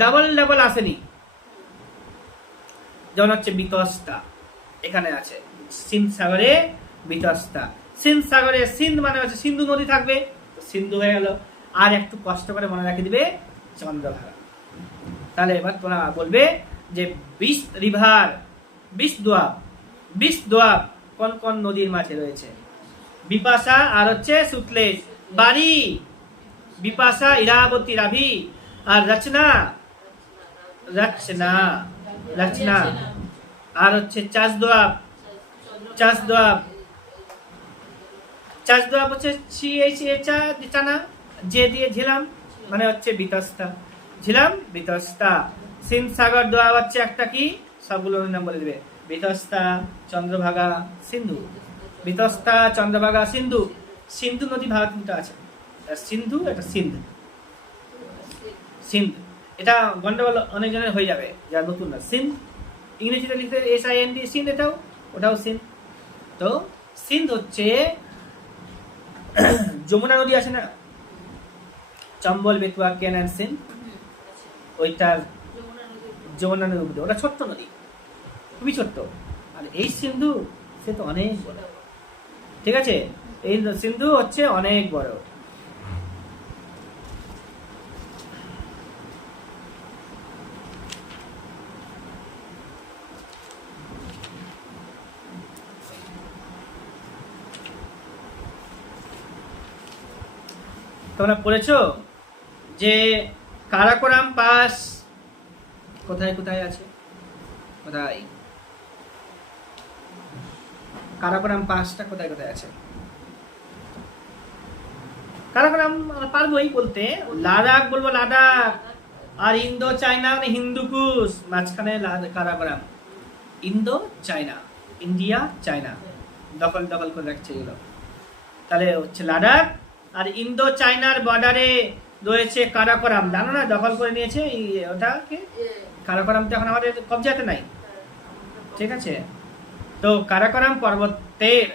Double double আসেনি, যেমন হচ্ছে বিতস্তা, এখানে আছে সিন্ধ সাগরে বিতস্তা। সিন্ধ সাগরে, সিন্ধ মানে হচ্ছে সিন্ধু নদী থাকবে, সিন্ধু হয়ে গেল। আর একটু কষ্ট করে মনে রাখে দিবে চন্দ্রভাগা। তাহলে এবার তোমরা বলবে যে 20 রিভার, 20 দোয়াব, 20 দোয়াব কোন কোন নদীর মাঝে রয়েছে? বিপাশা আর হচ্ছে সুতলেজ। বাড়ি বিপাশা, ইরাবতী, রাভি, আর রচনা, রচনা, রচনা, আর হচ্ছে চাষদোয়াব, চাষদোয়াব, চাষদোয়াব হচ্ছে চানা, যে দিয়ে ঝিলাম মানে হচ্ছে বিতস্তা, ঝিলাম বিতস্তা। সিন্ধ সাগর দোয়াব হচ্ছে একটা কি, সবগুলোর নাম বলে দিবে, বিতস্তা, চন্দ্রভাগা, সিন্ধু। বিতস্তা, চন্দ্রভাগা, সিন্ধু। সিন্ধু নদী ভারত কিন্তু আছে, সিন্ধু, এটা সিন্ধ, সিন্ধ। এটা গন্ডগোল অনেকজনের হয়ে যাবে যারা নতুন না। সিন্ধ ইংরেজিতে লিখতে SIND, সিন্ধ, এটাও ওটাও সিন্ধ। তো সিন্ধ হচ্ছে যমুনা নদী আছে না, চম্বল, বেতুয়া, কেন অ্যান্ড সিন্ধ, ওইটার যমুনা নদী, ওটা ছোট্ট নদী, খুবই ছোট্ট। আর এই সিন্ধু সে তো অনেক বড়, ঠিক আছে, এই সিন্ধু হচ্ছে অনেক বড়। তোমরা পড়েছো যে কারাকোরাম পাস কোথায় কোথায় আছে? কোথায় কারাকোরাম পাসটা কোথায় কোথায় আছে? কারাকোরাম পারবোই বলতে, লাদাখ বলবো, লাদাখ। আর ইন্দো চায়না মানে হিন্দুকুশ, মাঝখানে Karakoram. Indo China, India China, দখল দখল করে রাখছে এগুলো। তাহলে হচ্ছে লাদাখ, আর ইন্দো চায়নার বর্ডারে রয়েছে কারাকোরাম, জানো না, দখল করে নিয়েছে ওটাকে। কারাকোরাম তো এখন আমাদের কবজাতে নাই, ঠিক আছে। তো কারাকোরাম পর্বতের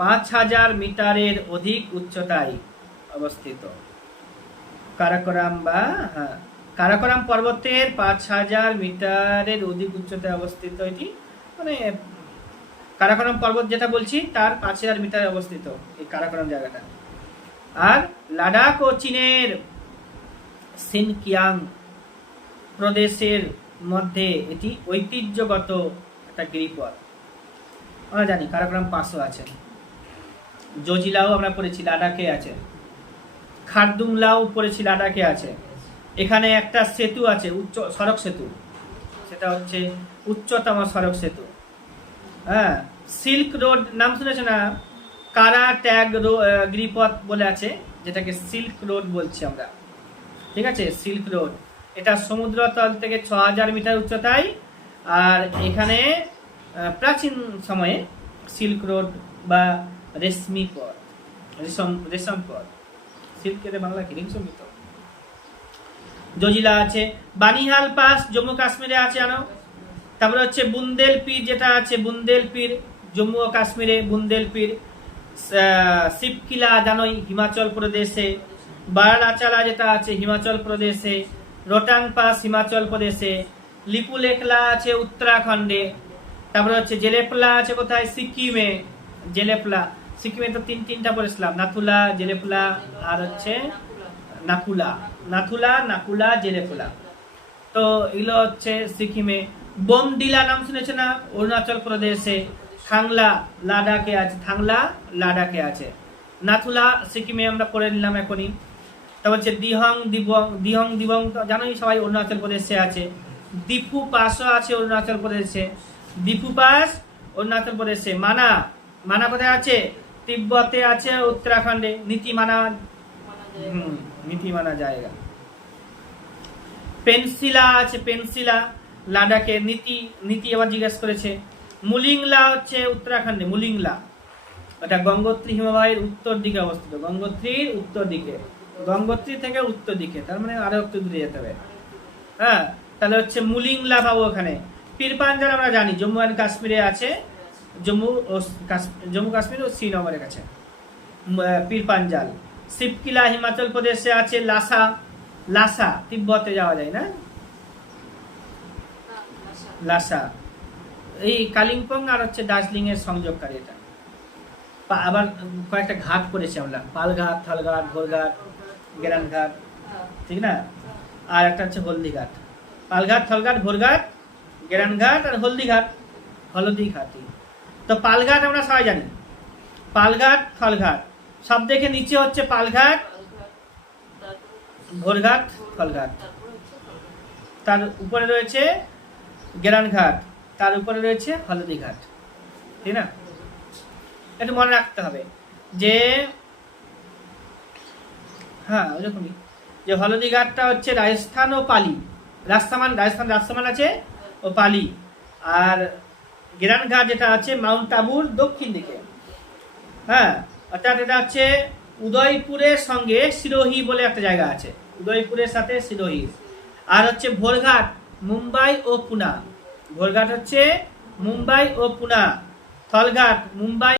5000 মিটারের অধিক উচ্চতায় অবস্থিত। কারাকোরাম বা হ্যাঁ, কারাকোরাম পর্বতের 5000 মিটারের অধিক উচ্চতায় অবস্থিত। এটি মানে কারাকোরাম পর্বত যেটা বলছি তার 5000 মিটারে অবস্থিত এই কারাকোরাম জায়গাটা। আর লাদাখ ও চীনের সিনকিয়াং প্রদেশের মধ্যে এটি ঐতিহ্যগত একটা গিরিপথ। আমরা জানি কারাকোরাম পাসও আছে, জজিলাও আমরা পড়েছি, লাদাখে আছে। খারদুংলাও পড়েছি, লাদাখে আছে। এখানে একটা সেতু আছে, উচ্চ সড়ক সেতু, সেটা হচ্ছে উচ্চতম সড়ক সেতু। হ্যাঁ, সিল্ক রোড নাম শুনেছে না? কারা ট্যাগ গিরিপথ বলে আছে, যেটাকে সিল্ক রোড বলছি আমরা, ঠিক আছে, সিল্ক রোড। এটা সমুদ্রতল থেকে 6000 মিটার উচ্চতায়। আর এখানে প্রাচীন সময়ে সিল্ক রোড বা রেশমি পথ, রেশম পথ, সিল্কের বাংলা কি রেশমি তো। জজিলা আছে, বানিহাল পাস জম্মু কাশ্মীরে আছে, জানো। তারপরে হচ্ছে বুন্দেল পীর যেটা আছে, বুন্দেল পীর জম্মু ও কাশ্মীরে, বুন্দেল পীর। শিবকিলা জানোই হিমাচল প্রদেশে। বারানাচালা যেটা আছে হিমাচল প্রদেশে। রোটাং পাস হিমাচল প্রদেশে। লিপুলেখলা আছে উত্তরাখণ্ডে। তারপরে হচ্ছে জেলেপলা আছে কোথায়? সিকিমে। জেলেপলা সিকিমে তো তিনটা পড়েছিলাম, নাথুলা, জেলেপলা আর হচ্ছে নাকুলা, নাথুলা, নাকুলা, জেলেপলা। তো এগুলো হচ্ছে সিকিমে। বোমডিলা নাম শুনেছে না? অরুণাচল প্রদেশে। থাংলা লাদাখে আছে, থাংলা লাদাখে আছে। নাথুলা সিকিমে আমরা পড়ে নিলাম এখনই। তারপর হচ্ছে দিহং দিবং, দিহং দিবং জানোই সবাই অরুণাচল প্রদেশে আছে। দিফু পাসও আছে অরুণাচল প্রদেশে, দিফু পাস অরুণাচল প্রদেশে। মানা, মানা কোথায় আছে? তিব্বতে আছে, উত্তরাখণ্ডে। নীতিমানা, নীতিমানা জায়গা। পেন্সিলা আছে, পেন্সিলা লাদাখে। নীতি, নীতি আবার জিজ্ঞেস করেছে। মুলিংলা হচ্ছে উত্তরাখণ্ডে, মুলিংলা। এটা গঙ্গোত্রী হিমবাহের উত্তর দিকে অবস্থিত, গঙ্গোত্রীর উত্তর দিকে, গঙ্গোত্রী থেকে উত্তর দিকে, তার মানে আরো একটু দূরে যেতে হবে। হ্যাঁ, তাহলে হচ্ছে মুলিংলা পাবো ওখানে। পীরপাঞ্জাল আমরা জানি জম্মু অ্যান্ড কাশ্মীরে আছে, জম্মু কাশ্মীর ও শ্রীনগরের কাছে পীরপাঞ্জাল। শিবকিলা হিমাচল প্রদেশে আছে। লাসা, লাসা তিব্বতে যাওয়া যায় না, লাসা। এই কালিম্পং আর হচ্ছে দার্জিলিং এর সংযোগকারী এটা। আবার কয়েকটা ঘাট পড়েছে আমরা, পালঘাট, থালঘাট, ঘোরঘাট, গেরানঘাট, ঠিক না? আর একটা হচ্ছে হলদিঘাট। পালঘাট, থালঘাট, ঘোরঘাট, গেরানঘাট আর হলদিঘাটি। তো পালঘাট আমরা সবাই জানি, পালঘাট, থালঘাট সব দেখে নিচে হচ্ছে পালঘাট, ঘোরঘাট, থালঘাট, তার উপরে রয়েছে গেরানঘাট, তার উপরে রয়েছে হলদিঘাট, ঠিক না? একটু মনে রাখতে হবে যে হ্যাঁ ওইরকমই, যে হলদিঘাটটা হচ্ছে রাজস্থান ও পালি, রাজস্থান আছে ও পালি। আর গেরানঘাট যেটা আছে মাউন্ট আবুর দক্ষিণ দিকে, হ্যাঁ, অর্থাৎ এটা হচ্ছে উদয়পুরের সঙ্গে সিরোহি বলে একটা জায়গা আছে, উদয়পুরের সাথে সিরোহি। আর হচ্ছে ভোরঘাট মুম্বাই ও পুনা, ভোরঘাট হচ্ছে মুম্বাই ও পুনা, থলঘাট মুম্বাই